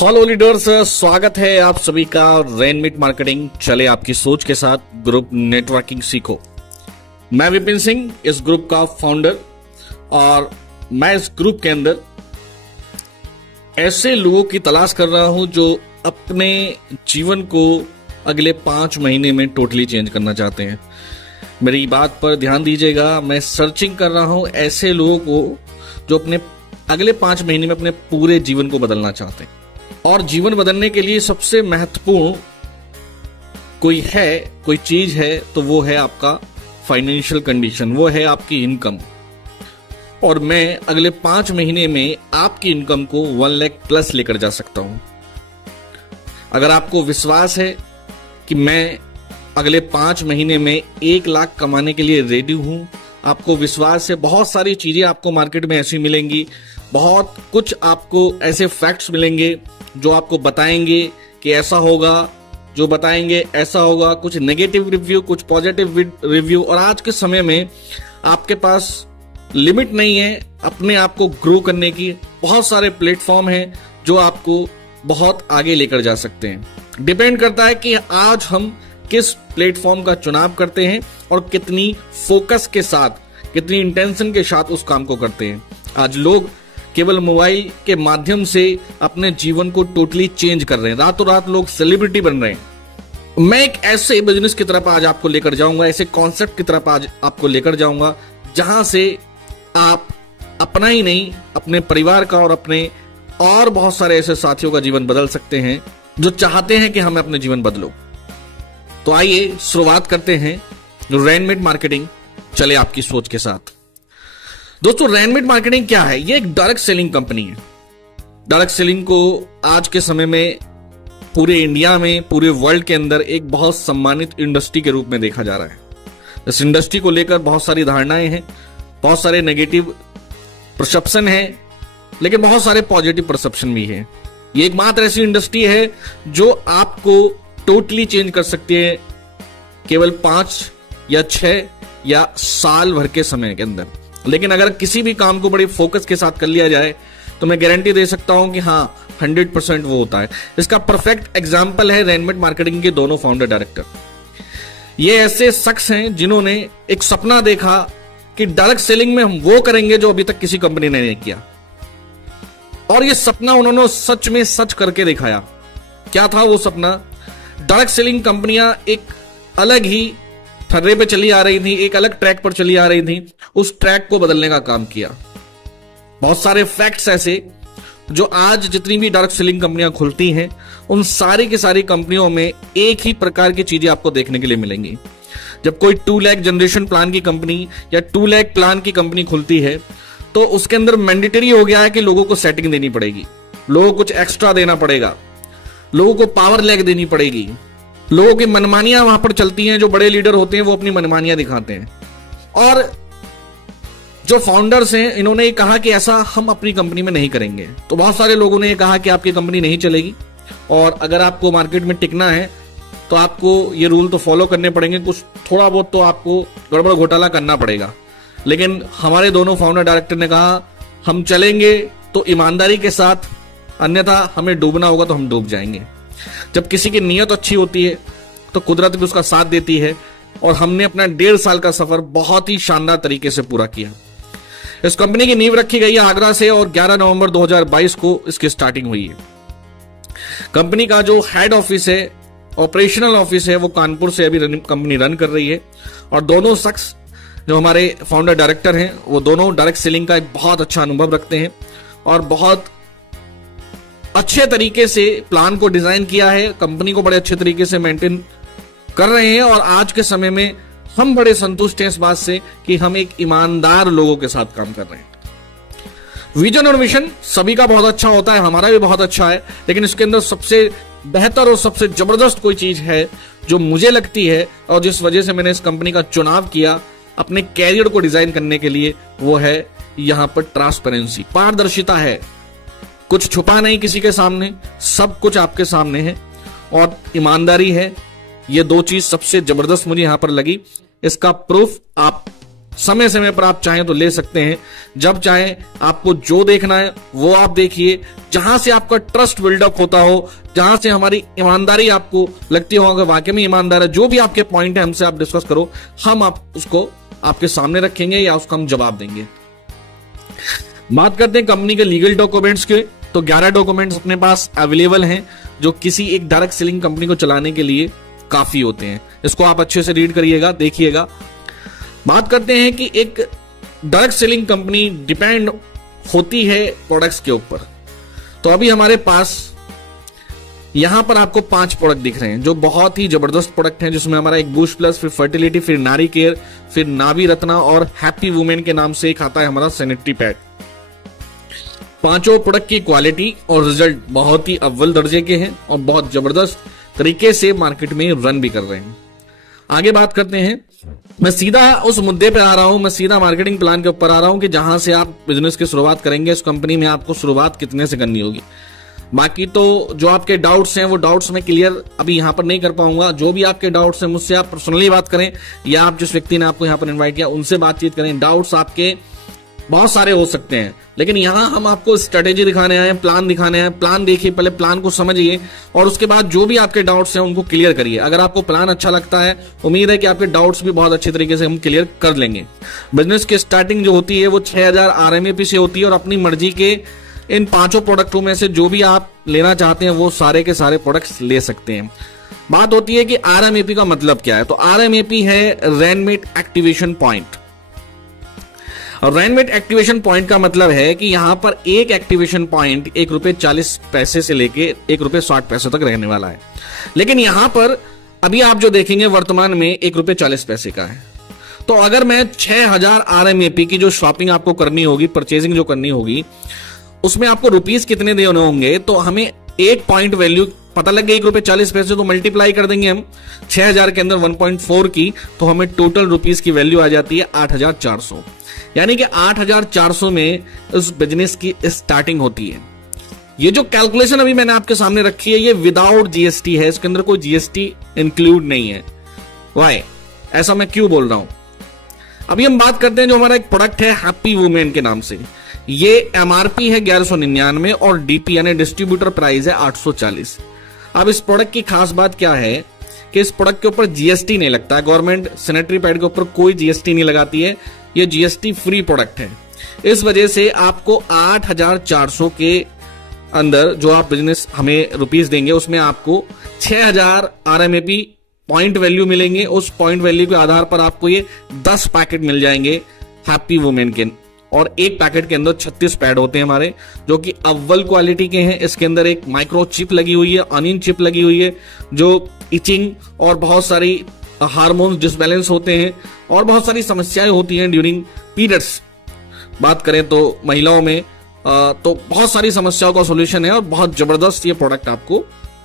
Hello leaders, स्वागत है आप सभी का रेनमिट मार्केटिंग चले आपकी सोच के साथ ग्रुप नेटवर्किंग सीखो। मैं विपिन सिंह, इस ग्रुप का फाउंडर, और मैं इस ग्रुप के अंदर ऐसे लोगों की तलाश कर रहा हूं जो अपने जीवन को अगले 5 महीने में टोटली चेंज करना चाहते हैं। मेरी बात पर ध्यान दीजिएगा, मैं सर्चिंग कर रहा हूं ऐसे लोगों को जो अपने अगले 5 महीने में अपने पूरे जीवन को बदलना चाहते हैं। और जीवन बदलने के लिए सबसे महत्वपूर्ण कोई चीज है तो वो है आपका फाइनेंशियल कंडीशन, वो है आपकी इनकम। और मैं अगले 5 महीने में आपकी इनकम को 1 लाख प्लस लेकर जा सकता हूं। अगर आपको विश्वास है कि मैं अगले 5 महीने में 1 लाख कमाने के लिए रेडी हूं, आपको विश्वास है, बहुत सारी चीजें आपको मार्केट में ऐसी मिलेंगी, बहुत कुछ आपको ऐसे फैक्ट्स मिलेंगे जो आपको बताएंगे कि ऐसा होगा, जो बताएंगे ऐसा होगा, कुछ नेगेटिव रिव्यू, कुछ पॉजिटिव रिव्यू। और आज के समय में आपके पास लिमिट नहीं है अपने आप को ग्रो करने की। बहुत सारे प्लेटफॉर्म हैं जो आपको बहुत आगे लेकर जा सकते हैं। डिपेंड करता है कि आज हम किस प्लेटफॉर्म का चुनाव करते हैं और कितनी फोकस के साथ, कितनी इंटेंशन के साथ उस काम को करते हैं। आज लोग केवल मोबाइल के माध्यम से अपने जीवन को टोटली चेंज कर रहे हैं, रातों रात लोग सेलिब्रिटी बन रहे हैं। मैं एक ऐसे बिजनेस की तरफ आज आपको लेकर जाऊंगा, ऐसे कॉन्सेप्ट की तरफ आज आपको लेकर जाऊंगा जहां से आप अपना ही नहीं, अपने परिवार का और अपने और बहुत सारे ऐसे साथियों का जीवन बदल सकते हैं जो चाहते हैं कि हमें अपने जीवन बदलो। तो आइए शुरुआत करते हैं रेनमिट मार्केटिंग चले आपकी सोच के साथ। दोस्तों, रेनमिट मार्केटिंग क्या है? ये एक डायरेक्ट सेलिंग कंपनी है। डायरेक्ट सेलिंग को आज के समय में पूरे इंडिया में, पूरे वर्ल्ड के अंदर एक बहुत सम्मानित इंडस्ट्री के रूप में देखा जा रहा है। इस इंडस्ट्री को लेकर बहुत सारी धारणाएं हैं, बहुत सारे नेगेटिव परसेप्शन है, लेकिन बहुत सारे पॉजिटिव परसेप्शन भी है। ये एकमात्र ऐसी इंडस्ट्री है जो आपको टोटली चेंज कर सकती है केवल 5 या 6 या साल भर के समय के अंदर। लेकिन अगर किसी भी काम को बड़े फोकस के साथ कर लिया जाए तो मैं गारंटी दे सकता हूं कि हाँ, 100% वो होता है। इसका परफेक्ट एग्जाम्पल है रेनमिट मार्केटिंग के दोनों फाउंडर डायरेक्टर। ये ऐसे शख्स हैं जिन्होंने एक सपना देखा कि डायरेक्ट सेलिंग में हम वो करेंगे जो अभी तक किसी कंपनी ने नहीं किया, और ये सपना उन्होंने सच में सच करके दिखाया। क्या था वो सपना? डायरेक्ट सेलिंग कंपनियां एक अलग ही थर्रे पे चली आ रही थी, एक अलग ट्रैक पर चली आ रही थी, उस ट्रैक को बदलने का काम किया। बहुत सारे फैक्ट्स ऐसे जो आज जितनी भी डायरेक्ट सेलिंग कंपनियां खुलती हैं, उन सारी की सारी कंपनियों में एक ही प्रकार की चीजें आपको देखने के लिए मिलेंगी। जब कोई 2 लाख जनरेशन प्लान की कंपनी या 2 लाख प्लान की कंपनी खुलती है तो उसके अंदर मैंडेटरी हो गया है कि लोगों को सेटिंग देनी पड़ेगी, लोगों को कुछ एक्स्ट्रा देना पड़ेगा, लोगों को पावर लैग देनी पड़ेगी, लोगों की मनमानियां वहां पर चलती हैं। जो बड़े लीडर होते हैं वो अपनी मनमानियां दिखाते हैं। और जो फाउंडर्स हैं, इन्होंने ये कहा कि ऐसा हम अपनी कंपनी में नहीं करेंगे। तो बहुत सारे लोगों ने ये कहा कि आपकी कंपनी नहीं चलेगी, और अगर आपको मार्केट में टिकना है तो आपको ये रूल तो फॉलो करने पड़ेंगे, कुछ थोड़ा बहुत तो आपको गड़बड़ घोटाला करना पड़ेगा। लेकिन हमारे दोनों फाउंडर डायरेक्टर ने कहा हम चलेंगे तो ईमानदारी के साथ, अन्यथा हमें डूबना होगा तो हम डूब जाएंगे। जब किसी की नीयत अच्छी होती है तो कुदरत भी उसका साथ देती है, और हमने अपना 1.5 साल का सफर बहुत ही शानदार तरीके से पूरा किया। इस कंपनी की नींव रखी गई है आगरा से, और 11 नवंबर 2022 को इसकी स्टार्टिंग हुई है। कंपनी का जो हेड ऑफिस है, ऑपरेशनल ऑफिस है, वो कानपुर से अभी कंपनी रन कर रही है। और दोनों शख्स जो हमारे फाउंडर डायरेक्टर हैं, वो दोनों डायरेक्ट सेलिंग का एक बहुत अच्छा अनुभव रखते हैं और बहुत अच्छे तरीके से प्लान को डिजाइन किया है, कंपनी को बड़े अच्छे तरीके से मेंटेन कर रहे हैं। और आज के समय में हम बड़े संतुष्ट हैं इस बात से कि हम एक ईमानदार लोगों के साथ काम कर रहे हैं। विजन और मिशन सभी का बहुत अच्छा होता है, हमारा भी बहुत अच्छा है, लेकिन इसके अंदर सबसे बेहतर और सबसे जबरदस्त कोई चीज है जो मुझे लगती है और जिस वजह से मैंने इस कंपनी का चुनाव किया अपने कैरियर को डिजाइन करने के लिए, वो है यहां पर ट्रांसपेरेंसी, पारदर्शिता है। कुछ छुपा नहीं किसी के सामने, सब कुछ आपके सामने है, और ईमानदारी है। ये 2 चीज सबसे जबरदस्त मुझे यहां पर लगी। इसका प्रूफ आप समय समय पर आप चाहें तो ले सकते हैं। जब चाहें आपको जो देखना है वो आप देखिए, जहां से आपका ट्रस्ट बिल्डअप होता हो, जहां से हमारी ईमानदारी आपको लगती हो अगर वाकई में ईमानदार है, जो भी आपके पॉइंट है हमसे आप डिस्कस करो, हम आप उसको आपके सामने रखेंगे या उसका हम जवाब देंगे। बात करते हैं कंपनी के लीगल डॉक्यूमेंट्स के, तो 11 डॉक्यूमेंट्स अपने पास अवेलेबल हैं जो किसी एक डायरेक्ट सेलिंग कंपनी को चलाने के लिए काफी होते हैं। इसको आप अच्छे से रीड करिएगा, देखिएगा। बात करते हैं कि एक डायरेक्ट सेलिंग कंपनी डिपेंड होती है प्रोडक्ट्स के ऊपर। तो अभी हमारे पास यहां पर आपको 5 प्रोडक्ट दिख रहे हैं जो बहुत ही जबरदस्त प्रोडक्ट हैं, जिसमें हमारा एक बूस्ट प्लस, फिर फर्टिलिटी, फिर नारी केयर, फिर नाभी रत्ना और हैप्पी वुमेन के नाम से एक आता है हमारा सैनिटरी पैड। पांचों प्रोडक्ट की क्वालिटी और रिजल्ट बहुत ही अव्वल दर्जे के हैं और बहुत जबरदस्त तरीके से मार्केट में रन भी कर रहे हैं। आगे बात करते हैं, मैं सीधा उस मुद्दे पे आ रहा हूं, मैं सीधा मार्केटिंग प्लान के ऊपर आ रहा हूं कि जहां से आप बिजनेस की शुरुआत करेंगे, इस कंपनी में आपको शुरुआत कितने से करनी होगी। बाकी तो जो आपके डाउट्स हैं वो डाउट्स मैं क्लियर अभी यहां पर नहीं कर पाऊंगा। जो भी आपके डाउट्स हैं मुझसे आप पर्सनली बात करें या आप जिस व्यक्ति ने आपको यहां पर इन्वाइट किया उनसे बातचीत करें। डाउट्स आपके बहुत सारे हो सकते हैं, लेकिन यहां हम आपको स्ट्रेटेजी दिखाने आए हैं, प्लान दिखाने आए। प्लान देखिए, पहले प्लान को समझिए और उसके बाद जो भी आपके डाउट्स हैं उनको क्लियर करिए। अगर आपको प्लान अच्छा लगता है, उम्मीद है कि आपके डाउट्स भी बहुत अच्छे तरीके से हम क्लियर कर लेंगे। बिजनेस की स्टार्टिंग जो होती है वो 6000 RMAP से होती है और अपनी मर्जी के इन 5 प्रोडक्टों में से जो भी आप लेना चाहते हैं वो सारे के सारे प्रोडक्ट्स ले सकते हैं। बात होती है कि RMAP का मतलब क्या है, तो RMAP है रैनमेट एक्टिवेशन पॉइंट। और रैनमेट एक्टिवेशन पॉइंट का मतलब है कि यहां पर एक एक्टिवेशन पॉइंट ₹1.40 से लेके ₹1.60 तक रहने वाला है। लेकिन यहां पर अभी आप जो देखेंगे वर्तमान में ₹1.40 का है। तो अगर मैं 6000 RMAP की जो शॉपिंग आपको करनी होगी, परचेजिंग जो करनी होगी, उसमें आपको रुपीस कितने देने होंगे, तो हमें एक पॉइंट वैल्यू पता लग गई ₹1.40, तो मल्टीप्लाई कर देंगे हम 6000 के अंदर 1.4 की, तो हमें टोटल रुपीस की वैल्यू आ जाती है 8400। यानी कि 8400 में उस बिजनेस की स्टार्टिंग होती है। ये जो कैलकुलेशन अभी मैंने आपके सामने रखी है ये विदाउट GST है, इसके अंदर कोई GST इंक्लूड नहीं है। वाई ऐसा मैं क्यों बोल रहा हूं? अभी हम बात करते हैं जो हमारा एक प्रोडक्ट है हैप्पी वुमेन के नाम से। ये MRP है 1199 और DP यानी डिस्ट्रीब्यूटर प्राइस है 840। अब इस प्रोडक्ट की खास बात क्या है कि इस प्रोडक्ट के ऊपर GST नहीं लगता है। गवर्नमेंट सैनिटरी पैड के ऊपर कोई GST नहीं लगाती है, ये GST फ्री प्रोडक्ट है। इस वजह से आपको 8400 के अंदर जो आप बिजनेस हमें रुपीस देंगे उसमें आपको 6000 RMAP पॉइंट वैल्यू मिलेंगे। उस पॉइंट वैल्यू के आधार पर आपको ये 10 पैकेट मिल जाएंगे हैप्पी वुमेन के, और एक पैकेट के अंदर 36 पैड होते हैं हमारे, जो कि अव्वल क्वालिटी के हैं। इसके अंदर एक माइक्रो चिप लगी हुई है, अनियन चिप लगी हुई है, जो इचिंग और बहुत सारी हार्मोन्स डिसबैलेंस होते हैं और बहुत सारी समस्याएं होती हैं ड्यूरिंग पीरियड्स। बात करें तो महिलाओं में तो बहुत सारी समस्याओं का सॉल्यूशन है और बहुत जबरदस्त ये प्रोडक्ट आपको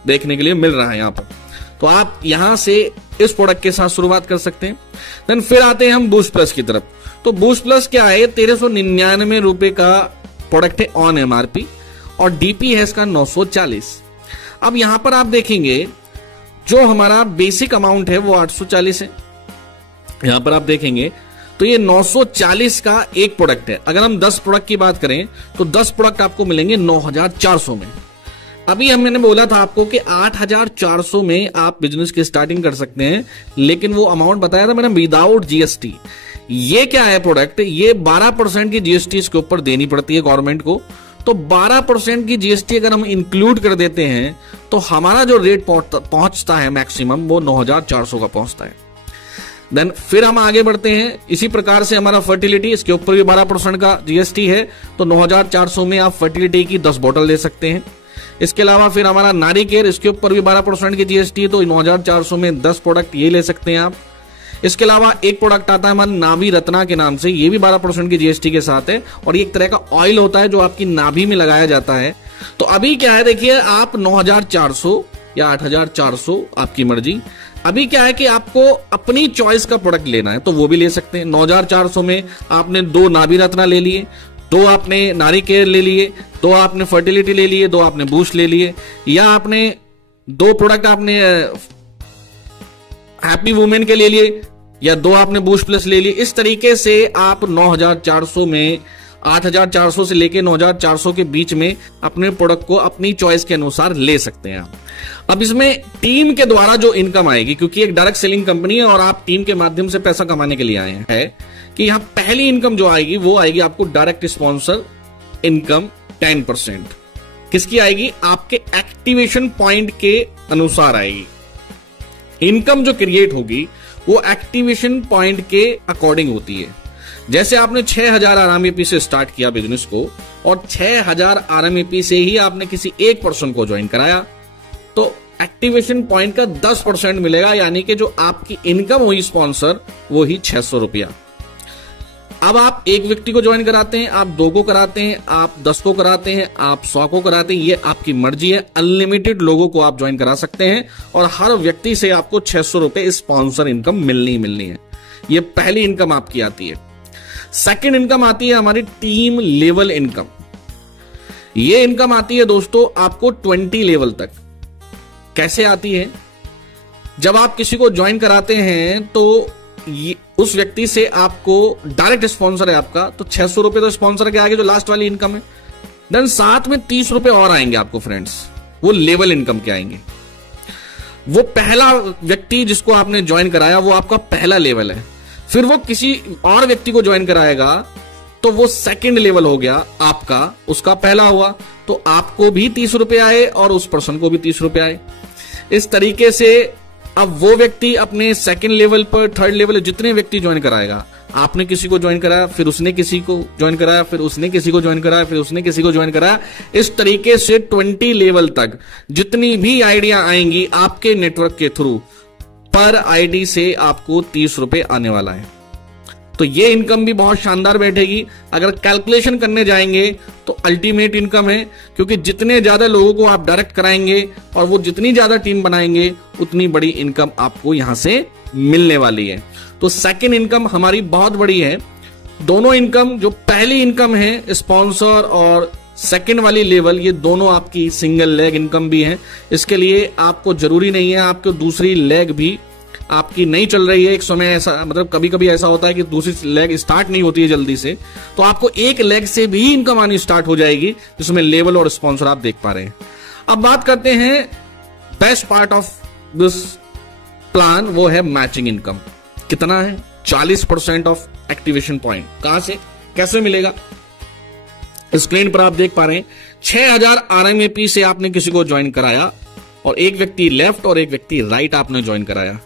देखने के लिए मिल रहा है यहाँ पर। तो आप यहां से इस प्रोडक्ट के साथ शुरुआत कर सकते हैं। देन फिर आते हैं हम बूस्ट प्लस की तरफ। तो बूस्ट प्लस क्या है, 1399 रुपए का प्रोडक्ट है ऑन MRP और DP है इसका 940। अब यहां पर आप देखेंगे जो हमारा बेसिक अमाउंट है वो 840 है। यहां पर आप देखेंगे तो ये 940 का एक प्रोडक्ट है। अगर हम 10 प्रोडक्ट की बात करें तो 10 प्रोडक्ट आपको मिलेंगे 9400 में। अभी मैंने बोला था आपको कि 8400 में आप बिजनेस की स्टार्टिंग कर सकते हैं, लेकिन वो अमाउंट बताया था मैंने विदाउट GST। ये क्या है प्रोडक्ट, ये 12% की GST इसके ऊपर देनी पड़ती है गवर्नमेंट को। तो 12% की GST अगर हम इंक्लूड कर देते हैं तो हमारा जो रेट पहुंचता है मैक्सिमम वो 9400 का पहुंचता है। देन फिर हम आगे बढ़ते हैं। इसी प्रकार से हमारा फर्टिलिटी, इसके ऊपर भी 12% का GST है, तो 9400 में आप फर्टिलिटी की 10 बोतल ले सकते हैं। इसके अलावा फिर हमारा नारी केयर, इसके ऊपर भी 12% की GST है, तो 9400 में 10 प्रोडक्ट ये ले सकते हैं आप। इसके अलावा एक प्रोडक्ट आता है हमारा नाभी रत्ना के नाम से, ये भी 12% की GST के साथ है और ये एक तरह का ऑयल होता है जो आपकी नाभि में लगाया जाता है। तो अभी क्या है देखिए, आप 9400 या 8400 आपकी मर्जी। अभी क्या है कि आपको अपनी चॉइस का प्रोडक्ट लेना है तो वो भी ले सकते हैं। 9400 में आपने 2 नाभी रत्ना ले लिए, 2 आपने नारी केयर ले लिए, 2 आपने फर्टिलिटी ले लिए, 2 आपने बूस्ट ले लिए, या आपने 2 प्रोडक्ट आपने हैप्पी वुमेन के ले लिए, या 2 आपने बूस्ट प्लस ले ली। इस तरीके से आप 9,400 में 8,400 से लेके 9,400 के बीच में अपने प्रोडक्ट को अपनी चॉइस के अनुसार ले सकते हैं आप। अब इसमें टीम के द्वारा जो इनकम आएगी, क्योंकि एक डायरेक्ट सेलिंग कंपनी है और आप टीम के माध्यम से पैसा कमाने के लिए आए हैं, है कि यहां पहली इनकम जो आएगी वो आएगी आपको डायरेक्ट स्पॉन्सर इनकम 10%। किसकी आएगी? आपके एक्टिवेशन पॉइंट के अनुसार आएगी। इनकम जो क्रिएट होगी वो एक्टिवेशन पॉइंट के अकॉर्डिंग होती है। जैसे आपने 6,000 RMAP से स्टार्ट किया बिजनेस को और 6,000 RMAP से ही आपने किसी एक पर्सन को ज्वाइन कराया, तो एक्टिवेशन पॉइंट का 10% मिलेगा, यानी कि जो आपकी इनकम हुई स्पॉन्सर वो ही 600 रुपया। अब आप एक व्यक्ति को ज्वाइन कराते हैं, आप 2 को कराते हैं, आप 10 को कराते हैं, आप 100 को कराते हैं, ये आपकी मर्जी है। अनलिमिटेड लोगों को आप ज्वाइन करा सकते हैं और हर व्यक्ति से आपको 600 रुपए स्पॉन्सर इनकम मिलनी है। ये पहली इनकम आपकी आती है। सेकंड इनकम आती है हमारी टीम लेवल इनकम। ये इनकम आती है दोस्तों आपको 20 लेवल तक। कैसे आती है? जब आप किसी को ज्वाइन कराते हैं तो उस व्यक्ति से आपको डायरेक्ट स्पॉन्सर है आपका, तो 600 रुपए तो स्पॉन्सर के आगे जो लास्ट वाली इनकम है, देन साथ में 30 रुपए और आएंगे आपको फ्रेंड्स, वो लेवल इनकम के आएंगे। वो पहला व्यक्ति जिसको आपने ज्वाइन कराया वो आपका पहला लेवल है। फिर वो किसी और व्यक्ति को ज्वाइन कराएगा तो वो सेकंड लेवल हो गया आपका, उसका पहला हुआ, तो आपको भी 30 रुपए आए और उस पर्सन को भी 30 रुपए आए। इस तरीके से अब वो व्यक्ति अपने सेकंड लेवल पर, थर्ड लेवल, जितने व्यक्ति ज्वाइन कराएगा, आपने किसी को ज्वाइन कराया, फिर उसने किसी को ज्वाइन कराया, फिर उसने किसी को ज्वाइन कराया, फिर उसने किसी को ज्वाइन कराया, इस तरीके से 20 लेवल तक जितनी भी आइडिया आएंगी आपके नेटवर्क के थ्रू, पर आईडी से आपको 30 रुपए आने वाला है। तो ये इनकम भी बहुत शानदार बैठेगी। अगर कैलकुलेशन करने जाएंगे तो अल्टीमेट इनकम है, क्योंकि जितने ज्यादा लोगों को आप डायरेक्ट कराएंगे और वो जितनी ज्यादा टीम बनाएंगे उतनी बड़ी इनकम आपको यहां से मिलने वाली है। तो सेकंड इनकम हमारी बहुत बड़ी है। दोनों इनकम, जो पहली इनकम है स्पॉन्सर और सेकंड वाली लेवल, ये दोनों आपकी सिंगल लेग इनकम भी है। इसके लिए आपको जरूरी नहीं है आपको दूसरी लेग भी आपकी नहीं चल रही है एक समय, ऐसा मतलब कभी कभी ऐसा होता है कि दूसरी लेग स्टार्ट नहीं होती है जल्दी से, तो आपको एक लेग से भी इनकम आनी स्टार्ट हो जाएगी, जिसमें लेवल और स्पॉन्सर आप देख पा रहे हैं। अब बात करते हैं best part of this plan, वो है मैचिंग इनकम। कितना है? 40% ऑफ एक्टिवेशन पॉइंट। कहां से, कैसे मिलेगा? स्क्रीन पर आप देख पा रहे हैं 6,000 RMAP से आपने किसी को ज्वाइन कराया और एक व्यक्ति लेफ्ट और एक व्यक्ति राइट आपने ज्वाइन कराया,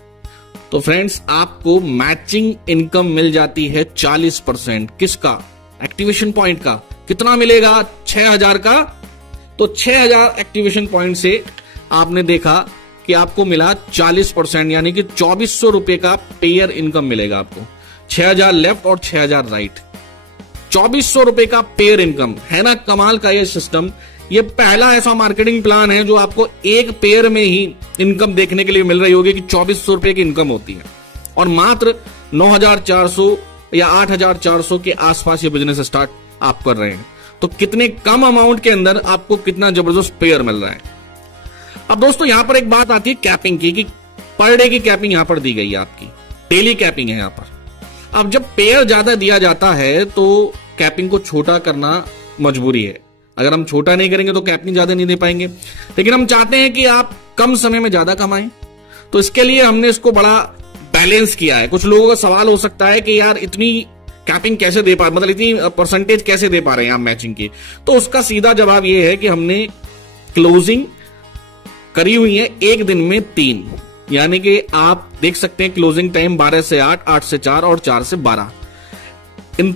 तो फ्रेंड्स आपको मैचिंग इनकम मिल जाती है 40%। किसका? एक्टिवेशन पॉइंट का। कितना मिलेगा? 6,000 का। तो 6,000 एक्टिवेशन पॉइंट से आपने देखा कि आपको मिला 40%, यानी कि 2,400 रुपए का पेयर इनकम मिलेगा आपको। 6,000 लेफ्ट और 6,000 राइट, 2,400 रुपए का पेयर इनकम है ना। कमाल का ये सिस्टम, ये पहला ऐसा मार्केटिंग प्लान है जो आपको एक पेयर में ही इनकम देखने के लिए मिल रही होगी कि 2,400 रुपए की इनकम होती है, और मात्र 9,400 या 8,400 के आसपास ये बिजनेस स्टार्ट आप कर रहे हैं। तो कितने कम अमाउंट के अंदर आपको कितना जबरदस्त पेयर मिल रहा है। अब दोस्तों यहां पर एक बात आती है कैपिंग की, कि पर डे की कैपिंग यहां पर दी गई है, आपकी डेली कैपिंग है यहां पर। अब जब पेयर ज्यादा दिया जाता है तो कैपिंग को छोटा करना मजबूरी है। अगर हम छोटा नहीं करेंगे तो कैपिंग ज्यादा नहीं दे पाएंगे, लेकिन हम चाहते हैं कि आप कम समय में ज्यादा कमाएं, तो इसके लिए हमने इसको बड़ा बैलेंस किया है। कुछ लोगों का सवाल हो सकता है कि यार इतनी कैपिंग कैसे दे पा, मतलब इतनी परसेंटेज कैसे दे पा रहे हैं आप मैचिंग की। तो उसका सीधा जवाब यह है कि हमने क्लोजिंग करी हुई है एक दिन में 3, यानी कि आप देख सकते हैं क्लोजिंग टाइम 12 से 8, 8 से 4 और 4 से 12। इन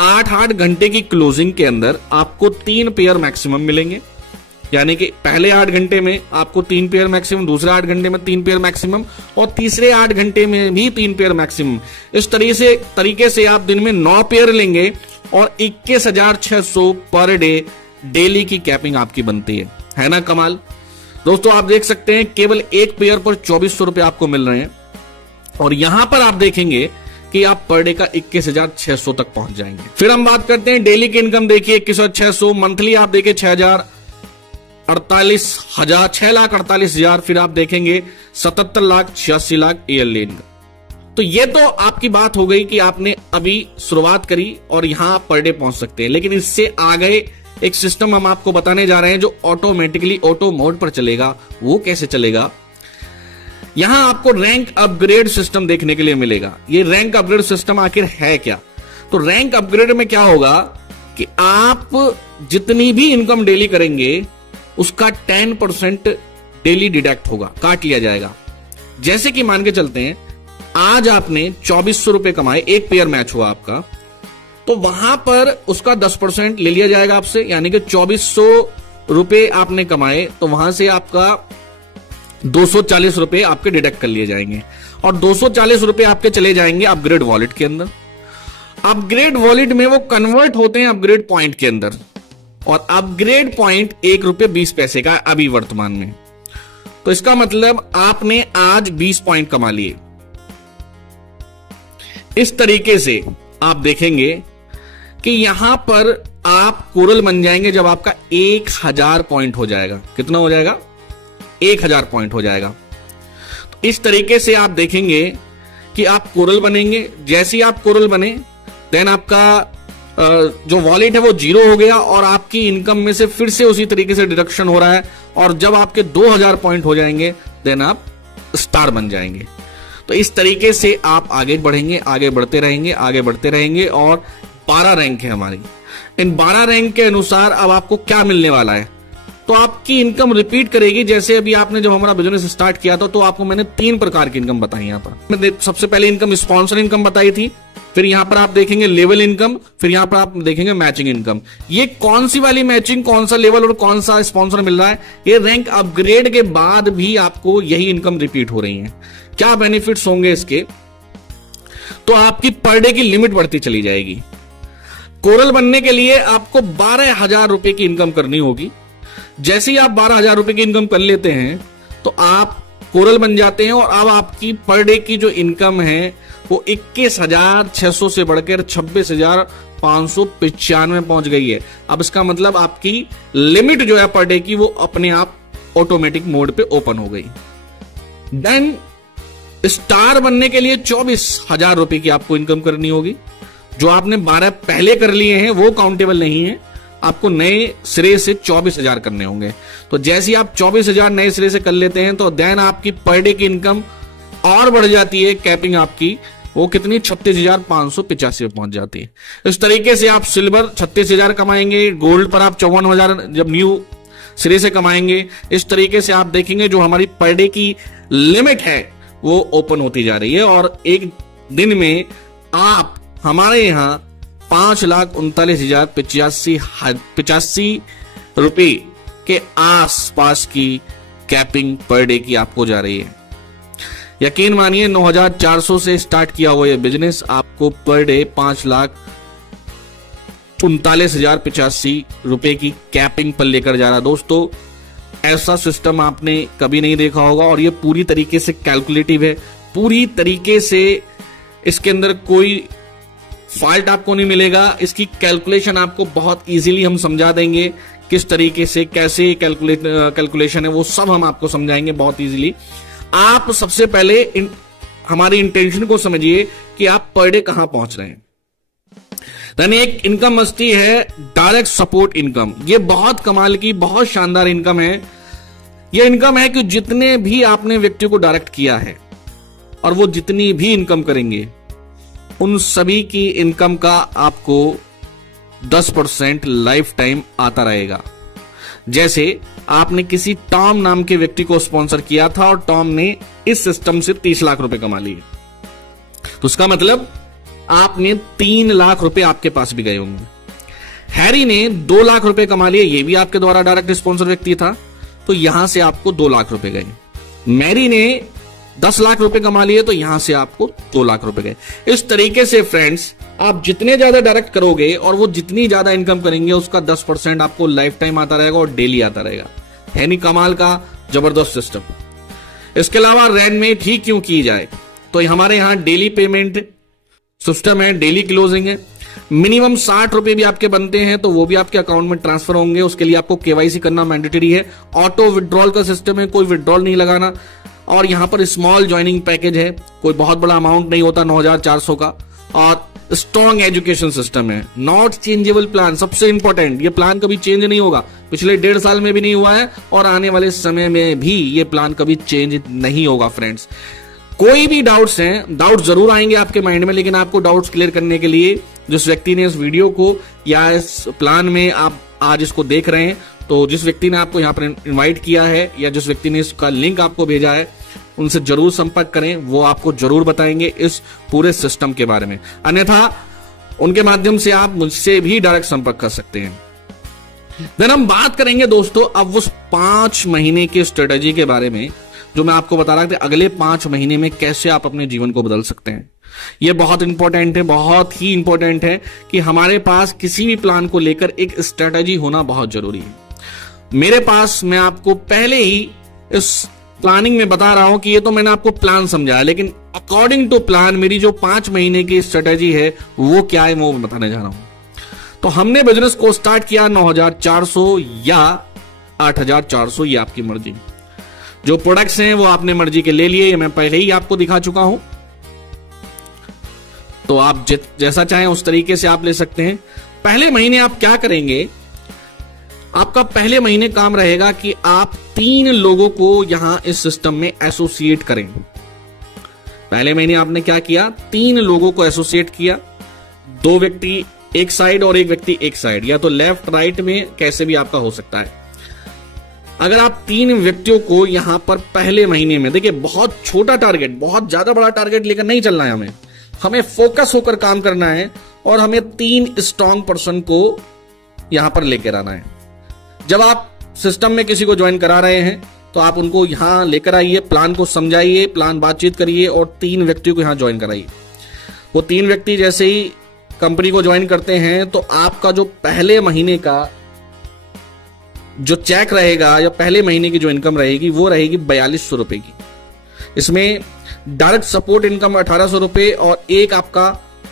8 घंटे की क्लोजिंग के अंदर आपको 3 पेयर मैक्सिमम मिलेंगे, यानी कि पहले 8 घंटे में आपको 3 पेयर मैक्सिमम, दूसरे 8 घंटे में 3 पेयर मैक्सिमम और तीसरे 8 घंटे में भी 3 पेयर मैक्सिमम। इस तरीके से आप दिन में 9 पेयर लेंगे और 21,600 पर डे डेली की कैपिंग आपकी बनती है ना कमाल। दोस्तों आप देख सकते हैं केवल एक पेयर पर 2,400 रुपए आपको मिल रहे हैं, और यहां पर आप देखेंगे कि आप पर डे का 21,600 तक पहुंच जाएंगे। फिर हम बात करते हैं डेली की इनकम, देखिए 21,600, मंथली आप देखिए 6,48,000, फिर आप देखेंगे 77 लाख 86 लाख ईयरली इनकम। तो ये तो आपकी बात हो गई कि आपने अभी शुरुआत करी और यहां आप पर डे पहुंच सकते हैं, लेकिन इससे आगे एक सिस्टम हम आपको बताने जा रहे हैं जो ऑटोमेटिकली ऑटो मोड पर चलेगा। वो कैसे चलेगा? यहां आपको रैंक अपग्रेड सिस्टम देखने के लिए मिलेगा। ये रैंक अपग्रेड सिस्टम आखिर है क्या? तो रैंक अपग्रेड में क्या होगा कि आप जितनी भी इनकम डेली करेंगे उसका 10% डेली डिडक्ट होगा, काट लिया जाएगा। जैसे कि मान के चलते हैं आज आपने 2400 रुपए कमाए, एक पेयर मैच हुआ आपका, तो वहां पर उसका 10% ले लिया जाएगा आपसे, यानी कि 2400 रुपए आपने कमाए तो वहां से आपका 240 रुपए आपके डिडक्ट कर लिए जाएंगे और 240 रुपए आपके चले जाएंगे अपग्रेड वॉलेट के अंदर। अपग्रेड वॉलेट में वो कन्वर्ट होते हैं अपग्रेड पॉइंट के अंदर, और अपग्रेड पॉइंट 1 रुपये 20 पैसे का अभी वर्तमान में। तो इसका मतलब आपने आज 20 पॉइंट कमा लिए। इस तरीके से आप देखेंगे कि यहां पर आप कोरल बन जाएंगे जब आपका 1000 पॉइंट हो जाएगा। कितना हो जाएगा? 1000 पॉइंट हो जाएगा। तो इस तरीके से आप देखेंगे कि आप कोरल बनेंगे। जैसे ही आप कोरल बने देन आपका जो वॉलेट है वो 0 हो गया और आपकी इनकम में से फिर से उसी तरीके से डिडक्शन हो रहा है, और जब आपके 2000 पॉइंट हो जाएंगे देन आप स्टार बन जाएंगे। तो इस तरीके से आप आगे बढ़ेंगे, आगे बढ़ते रहेंगे, आगे बढ़ते रहेंगे। और 12 रैंक है हमारी। इन 12 रैंक के अनुसार अब आपको क्या मिलने वाला है? तो आपकी इनकम रिपीट करेगी। जैसे अभी आपने जब हमारा बिजनेस स्टार्ट किया था तो आपको मैंने 3 प्रकार की इनकम बताई। यहां पर सबसे पहले इनकम स्पॉन्सर इनकम बताई थी, फिर यहां पर आप देखेंगे लेवल इनकम, फिर यहां पर आप देखेंगे मैचिंग इनकम। ये कौन सी वाली मैचिंग, कौन सा लेवल और कौन सा स्पॉन्सर मिल रहा है? ये रैंक अपग्रेड के बाद भी आपको यही इनकम रिपीट हो रही है। क्या बेनिफिट्स होंगे इसके? तो आपकी पर डे की लिमिट बढ़ती चली जाएगी। कोरल बनने के लिए आपको 12,000 रुपए की इनकम करनी होगी। जैसे ही आप 12,000 रुपए की इनकम कर लेते हैं तो आप कोरल बन जाते हैं, और अब आपकी पर डे की जो इनकम है वो 21,600 से बढ़कर 26,595 पहुंच गई है। अब इसका मतलब आपकी लिमिट जो है पर डे की वो अपने आप ऑटोमेटिक मोड पे ओपन हो गई। देन स्टार बनने के लिए 24,000 रुपए की आपको इनकम करनी होगी। जो आपने 12 पहले कर लिए हैं वो काउंटेबल नहीं है, आपको नए सिरे से 24,000 करने होंगे। तो जैसे ही आप 24,000 नए सिरे से कर लेते हैं तो देन आपकी पर डे की इनकम और बढ़ जाती है। कैपिंग आपकी वो कितनी? 36,585 पहुंच जाती है। इस तरीके से आप सिल्वर 36,000 कमाएंगे, गोल्ड पर आप 54,000 जब न्यू सिरे से कमाएंगे। इस तरीके से आप देखेंगे जो हमारी पर डे की लिमिट है वो ओपन होती जा रही है, और एक दिन में आप हमारे यहां 5,39,085 रुपए के आसपास की कैपिंग पर डे की आपको जा रही है। यकीन मानिए 9,400 से स्टार्ट किया हुआ ये बिजनेस आपको पर डे 5,39,085 रुपए की कैपिंग पर लेकर जा रहा है। दोस्तों ऐसा सिस्टम आपने कभी नहीं देखा होगा, और ये पूरी तरीके से कैलकुलेटिव है। पूरी तरीके से इसके अंदर कोई फॉल्ट आपको नहीं मिलेगा। इसकी कैलकुलेशन आपको बहुत इजीली हम समझा देंगे, किस तरीके से कैसे कैलकुलेशन है वो सब हम आपको समझाएंगे बहुत इजीली। आप सबसे पहले हमारी इंटेंशन को समझिए कि आप पर डे कहां पहुंच रहे हैं। यानी एक इनकम मस्ती है डायरेक्ट सपोर्ट इनकम। ये बहुत कमाल की, बहुत शानदार इनकम है। ये इनकम है कि जितने भी आपने व्यक्ति को डायरेक्ट किया है और वो जितनी भी इनकम करेंगे उन सभी की इनकम का आपको 10% लाइफ टाइम आता रहेगा। जैसे आपने किसी टॉम नाम के व्यक्ति को स्पॉन्सर किया था और टॉम ने इस सिस्टम से 30 लाख रुपए कमा लिए, तो उसका मतलब आपने 3 लाख रुपए आपके पास भी गए होंगे। हैरी ने 2 लाख रुपए कमा लिए, ये भी आपके द्वारा डायरेक्ट स्पॉन्सर व्यक्ति था, तो यहां से आपको 2 लाख रुपए गए। मैरी ने 10 लाख रुपए कमा लिए, तो यहां से आपको 2 लाख रुपए गए। इस तरीके से फ्रेंड्स आप जितने ज्यादा डायरेक्ट करोगे और वो जितनी ज्यादा इनकम करेंगे उसका 10% आपको लाइफ टाइम आता रहेगा और डेली आता रहेगा। है नहीं कमाल का जबरदस्त सिस्टम। इसके अलावा रैन में ठीक क्यों की जाए, तो हमारे यहां डेली पेमेंट सिस्टम है, डेली क्लोजिंग है। मिनिमम 60 रुपए भी आपके बनते हैं तो वो भी आपके अकाउंट में ट्रांसफर होंगे। उसके लिए आपको केवाईसी करना मैंडेटरी है। ऑटो विड्रॉल का सिस्टम है, कोई विड्रॉल नहीं लगाना। और यहाँ पर स्मॉल ज्वाइनिंग पैकेज है, कोई बहुत बड़ा अमाउंट नहीं होता 9,400 का, और स्ट्रॉन्ग एजुकेशन सिस्टम है, नॉट चेंजेबल प्लान। सबसे इंपॉर्टेंट, ये प्लान कभी चेंज नहीं होगा, पिछले 1.5 साल में भी नहीं हुआ है और आने वाले समय में भी ये प्लान कभी चेंज नहीं होगा। फ्रेंड्स, कोई भी डाउट्स हैं, डाउट जरूर आएंगे आपके माइंड में, लेकिन आपको डाउट्स क्लियर करने के लिए जिस व्यक्ति ने इस वीडियो को या इस प्लान में आप आज इसको देख रहे हैं, तो जिस व्यक्ति ने आपको यहाँ पर इन्वाइट किया है या जिस व्यक्ति ने इसका लिंक आपको भेजा है, उनसे जरूर संपर्क करें, वो आपको जरूर बताएंगे इस पूरे सिस्टम के बारे में। अन्यथा उनके माध्यम से आप मुझसे भी डायरेक्ट संपर्क कर सकते हैं। देन हम बात करेंगे दोस्तों अब उस 5 महीने की स्ट्रेटेजी के बारे में जो मैं आपको बता रहा था, अगले 5 महीने में कैसे आप अपने जीवन को बदल सकते हैं। यह बहुत इंपॉर्टेंट है, बहुत ही इंपॉर्टेंट है कि हमारे पास किसी भी प्लान को लेकर एक स्ट्रेटेजी होना बहुत जरूरी है। मेरे पास, मैं आपको पहले ही इस प्लानिंग में बता रहा हूं कि ये तो मैंने आपको प्लान समझाया, लेकिन अकॉर्डिंग टू प्लान मेरी जो 5 महीने की स्ट्रेटेजी है वो क्या है वो मैं बताने जा रहा हूं। तो हमने बिजनेस को स्टार्ट किया 9,400 या 8,400, ये आपकी मर्जी। जो प्रोडक्ट्स हैं वो आपने मर्जी के ले लिए, ये मैं पहले ही आपको दिखा चुका हूं, तो आप जैसा चाहें उस तरीके से आप ले सकते हैं। पहले महीने आप क्या करेंगे, आपका पहले महीने काम रहेगा कि आप 3 लोगों को यहां इस सिस्टम में एसोसिएट करें। पहले महीने आपने क्या किया, 3 लोगों को एसोसिएट किया, 2 व्यक्ति एक साइड और 1 व्यक्ति एक साइड, या तो लेफ्ट राइट में कैसे भी आपका हो सकता है। अगर आप 3 व्यक्तियों को यहां पर पहले महीने में, देखिए बहुत छोटा टारगेट, बहुत ज्यादा बड़ा टारगेट लेकर नहीं चलना है, हमें फोकस होकर काम करना है और हमें 3 स्ट्रॉन्ग पर्सन को यहां पर लेकर आना है। जब आप सिस्टम में किसी को ज्वाइन करा रहे हैं तो आप उनको यहां लेकर आइए, प्लान को समझाइए, प्लान बातचीत करिए और 3 व्यक्तियों को यहां ज्वाइन कराइए। वो 3 व्यक्ति जैसे ही कंपनी को ज्वाइन करते हैं तो आपका जो पहले महीने का जो चेक रहेगा या पहले महीने की जो इनकम रहेगी वो रहेगी 4,200 रुपए की। इसमें डायरेक्ट सपोर्ट इनकम 1,800 रुपए और एक आपका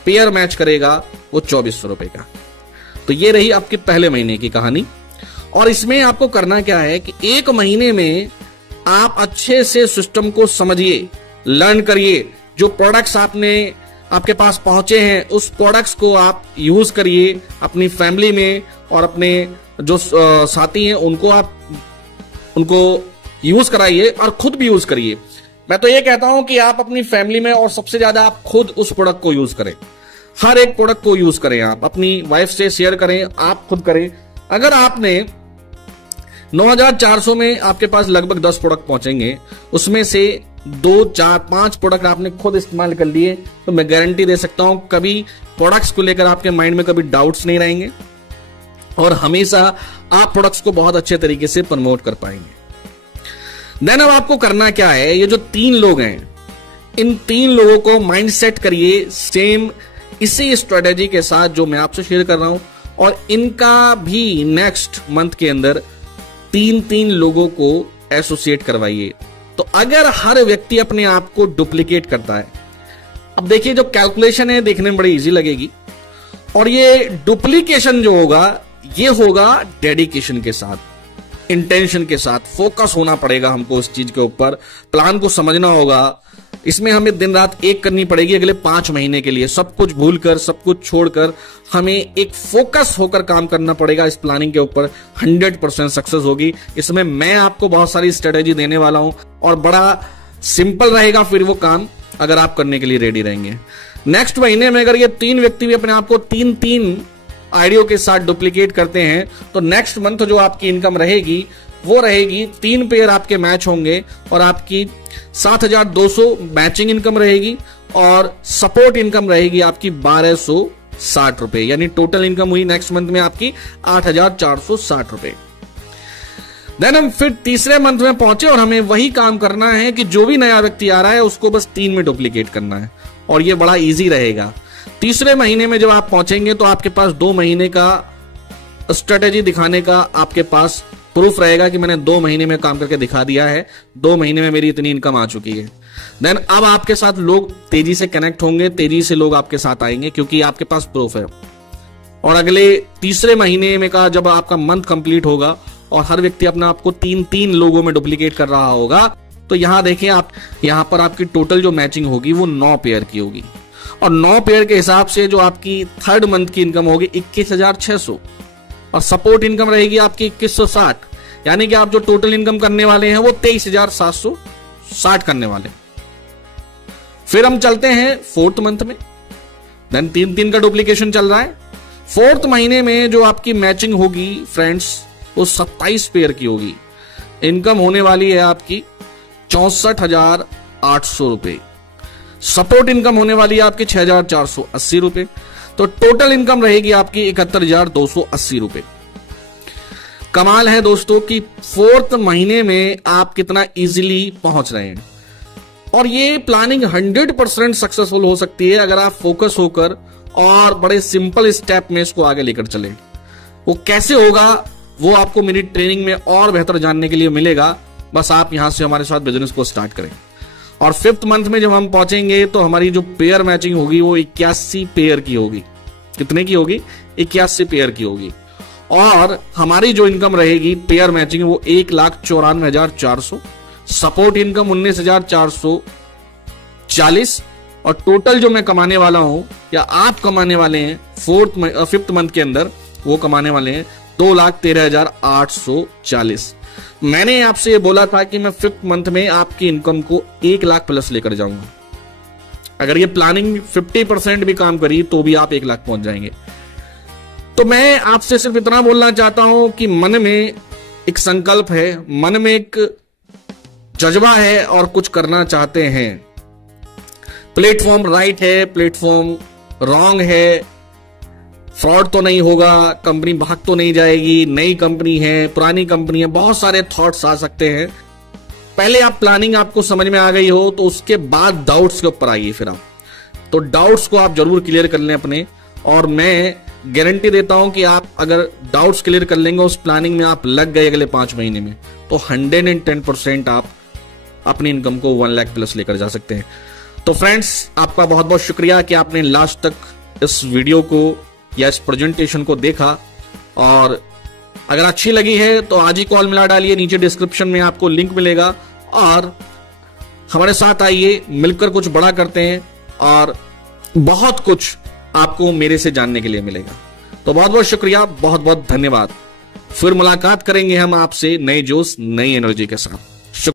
पेयर मैच करेगा वो 2,400 रुपए का। तो ये रही आपके पहले महीने की कहानी। और इसमें आपको करना क्या है कि 1 महीने में आप अच्छे से सिस्टम को समझिए, लर्न करिए, जो प्रोडक्ट्स आपके पास पहुंचे हैं उस प्रोडक्ट्स को आप यूज करिए अपनी फैमिली में, और अपने जो साथी हैं उनको यूज कराइए और खुद भी यूज करिए। मैं तो ये कहता हूं कि आप अपनी फैमिली में और सबसे ज्यादा आप खुद उस प्रोडक्ट को यूज करें, हर एक प्रोडक्ट को यूज करें, आप अपनी वाइफ से शेयर करें, आप खुद करें। अगर आपने 9,400 में आपके पास लगभग 10 प्रोडक्ट पहुंचेंगे, उसमें से 2, 4, 5 प्रोडक्ट आपने खुद इस्तेमाल कर लिए, तो मैं गारंटी दे सकता हूं कभी प्रोडक्ट्स को लेकर आपके माइंड में कभी डाउट्स नहीं रहेंगे और हमेशा आप प्रोडक्ट्स को बहुत अच्छे तरीके से प्रमोट कर पाएंगे। देन अब आपको करना क्या है, ये जो 3 लोग हैं, इन 3 लोगों को माइंड सेट करिए सेम इसी स्ट्रेटेजी के साथ जो मैं आपसे शेयर कर रहा हूं, और इनका भी नेक्स्ट मंथ के अंदर 3 लोगों को एसोसिएट करवाइए। तो अगर हर व्यक्ति अपने आप को डुप्लीकेट करता है, अब देखिए जो कैलकुलेशन है देखने में बड़ी इजी लगेगी, और ये डुप्लीकेशन जो होगा ये होगा डेडिकेशन के साथ, इंटेंशन के साथ। फोकस होना पड़ेगा हमको इस चीज के ऊपर, प्लान को समझना होगा, इसमें हमें दिन रात एक करनी पड़ेगी अगले 5 महीने के लिए। सब कुछ भूलकर, सब कुछ छोड़कर हमें एक फोकस होकर काम करना पड़ेगा इस प्लानिंग के ऊपर। 100% सक्सेस होगी। इसमें मैं आपको बहुत सारी स्ट्रेटेजी देने वाला हूं और बड़ा सिंपल रहेगा फिर वो काम, अगर आप करने के लिए रेडी रहेंगे। नेक्स्ट महीने में अगर ये 3 व्यक्ति भी अपने आप को 3 आइडियो के साथ डुप्लीकेट करते हैं तो नेक्स्ट मंथ जो आपकी इनकम रहेगी वो रहेगी 3 पेयर आपके मैच होंगे और आपकी 7,200 मैचिंग इनकम रहेगी और सपोर्ट इनकम रहेगी आपकी 1,260 रुपए, यानी टोटल इनकम हुई नेक्स्ट मंथ में आपकी 8,460 रुपए। देन हम फिर तीसरे मंथ में पहुंचे और हमें वही काम करना है कि जो भी नया व्यक्ति आ रहा है उसको बस 3 में डुप्लीकेट करना है, और ये बड़ा इजी रहेगा। तीसरे महीने में जब आप पहुंचेंगे तो आपके पास 2 महीने का स्ट्रेटेजी दिखाने का आपके पास प्रूफ रहेगा कि मैंने 2 महीने में काम करके दिखा दिया है, 2 महीने में मेरी इतनी इनकम आ चुकी है। देन अब आपके साथ लोग तेजी से कनेक्ट होंगे, तेजी से लोग आपके साथ आएंगे क्योंकि आपके पास प्रूफ है। और अगले तीसरे महीने में का जब आपका मंथ कंप्लीट होगा और हर व्यक्ति अपने आप को 3 लोगों में डुप्लीकेट कर रहा होगा तो यहां देखें आप, यहां पर आपकी टोटल जो मैचिंग होगी वो 9 पेयर की होगी, और 9 पेयर के हिसाब से जो आपकी थर्ड मंथ की इनकम होगी 21,600, और सपोर्ट इनकम रहेगी आपकी 2160, यानी कि आप जो टोटल इनकम करने वाले हैं वो 23,760 करने वाले। फिर हम चलते हैं फोर्थ मंथ में, देन 3 का डुप्लीकेशन चल रहा है। फोर्थ महीने में जो आपकी मैचिंग होगी फ्रेंड्स वो 27 पेयर की होगी। इनकम होने वाली है आपकी 64,800 रुपए। सपोर्ट इनकम होने वाली है आपकी 6,480 रुपए। तो टोटल इनकम रहेगी आपकी 71,280 रुपए। कमाल है दोस्तों कि फोर्थ महीने में आप कितना इजीली पहुंच रहे हैं, और ये प्लानिंग 100% सक्सेसफुल हो सकती है अगर आप फोकस होकर और बड़े सिंपल स्टेप में इसको आगे लेकर चले। वो कैसे होगा वो आपको मेरी ट्रेनिंग में और बेहतर जानने के लिए मिलेगा, बस आप यहां से हमारे साथ बिजनेस को स्टार्ट करें। और फिफ्थ मंथ में जब हम पहुंचेंगे तो हमारी जो पेयर मैचिंग होगी वो 81 पेयर की होगी। कितने की होगी? 81 पेयर की होगी। और हमारी जो इनकम रहेगी पेयर मैचिंग वो 1,94,400, सपोर्ट इनकम 19,440, और टोटल जो मैं कमाने वाला हूं या आप कमाने वाले हैं फिफ्थ मंथ के अंदर वो कमाने वाले हैं 2,13,840। मैंने आपसे ये बोला था कि मैं फिफ्थ मंथ में आपकी इनकम को 1 लाख प्लस लेकर जाऊंगा। अगर ये प्लानिंग 50% भी काम करी तो भी आप 1 लाख पहुंच जाएंगे। तो मैं आपसे सिर्फ इतना बोलना चाहता हूं कि मन में एक संकल्प है, मन में एक जज्बा है और कुछ करना चाहते हैं। प्लेटफॉर्म राइट है, प्लेटफॉर्म रॉन्ग है, फ्रॉड तो नहीं होगा, कंपनी भाग तो नहीं जाएगी, नई कंपनी है, पुरानी कंपनी है, बहुत सारे थॉट्स आ सकते हैं। पहले आप प्लानिंग आपको समझ में आ गई हो तो उसके बाद डाउट्स के ऊपर आइए। फिर आप तो डाउट्स को आप जरूर क्लियर कर लें अपने, और मैं गारंटी देता हूं कि आप अगर डाउट्स क्लियर कर लेंगे, उस प्लानिंग में आप लग गए अगले 5 महीने में, तो 110% आप अपनी इनकम को 1 लाख प्लस लेकर जा सकते हैं। तो फ्रेंड्स, आपका बहुत बहुत शुक्रिया कि आपने लास्ट तक इस वीडियो को या इस प्रेजेंटेशन को देखा, और अगर अच्छी लगी है तो आज ही कॉल मिला डालिए, नीचे डिस्क्रिप्शन में आपको लिंक मिलेगा, और हमारे साथ आइए, मिलकर कुछ बड़ा करते हैं, और बहुत कुछ आपको मेरे से जानने के लिए मिलेगा। तो बहुत बहुत शुक्रिया, बहुत बहुत धन्यवाद। फिर मुलाकात करेंगे हम आपसे नए जोश नई एनर्जी के साथ।